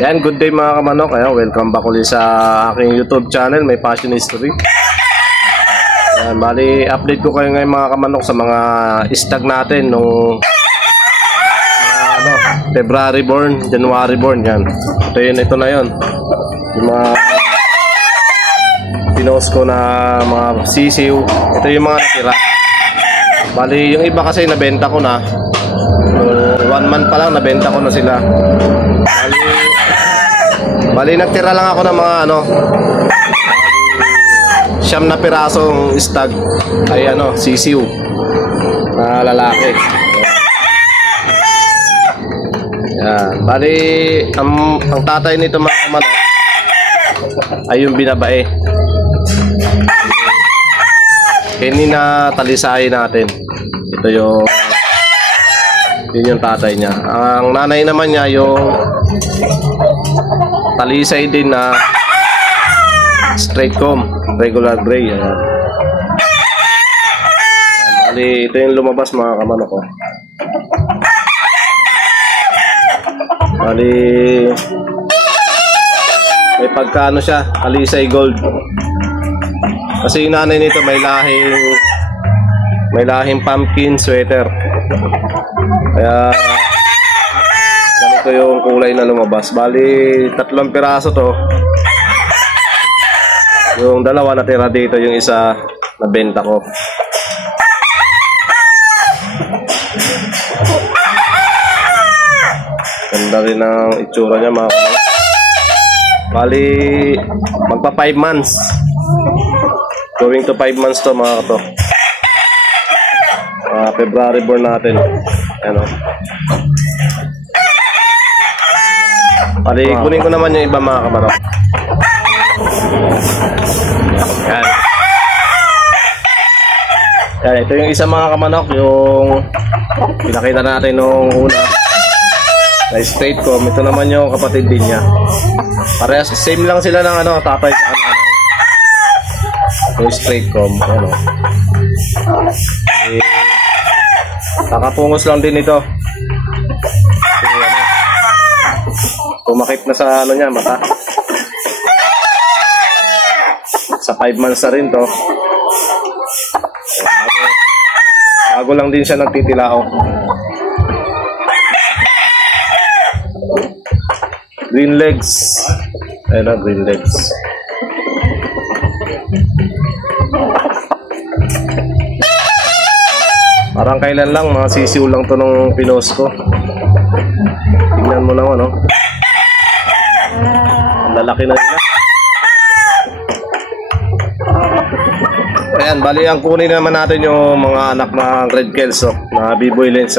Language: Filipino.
Yan, good day mga kamanok. Ayan, welcome back ulit sa aking YouTube channel, My Passion History. Ayan, bali, update ko kayo ngayon mga kamanok sa mga stag natin nung February born, January born. Yan. Ito na yun. Yung mga pinost ko na mga sisiw. Ito yung mga natira. Bali, yung iba kasi nabenta ko na. 1 month pa lang nabenta ko na sila. Bali nagtira lang ako ng mga siyam na pirasong stag ay sisiw na lalaki. Yan. Bali ang tatay nito mga kamanok ay yung binabae. Kanina talisahin natin. Ito yun yung tatay niya. Ang nanay naman niya yung talisay din na straight comb, regular gray. Ayan. Bali, ito yung lumabas mga kamanok ko. Bali, may pagkano siya, talisay gold. Kasi yung nanay nito may lahing pumpkin sweater. Kaya ganito yung kulay na lumabas. Bali, 3 piraso to. Yung dalawa natira dito, yung isa nabenta ko. Ganda rin ang itsura niya mga kamanok. Bali, magpa 5 months. Going to 5 months to mga kato. February born natin. Ano? Bali, kunin ko naman yung iba mga kamanok. Yan. Yan, ito yung isa mga kamanok, yung pinakita natin nung una na straight comb. Ito naman yung kapatid din niya. Parehas, same lang sila ng tatay sa nanay. Yung straight comb. Nakapungos lang din ito. Tumakip na sa niya, mata. Sa 5 months na rin to. Bago lang din siya nagtitilao. Green legs. Ayun na, green legs. Parang kailan lang, mga sisiw lang to nung pinost ko. Tingnan mo naman, ang lalaki na nila. Ayan, bali ang kunin naman natin yung mga anak ng red kelso na B-boy lens.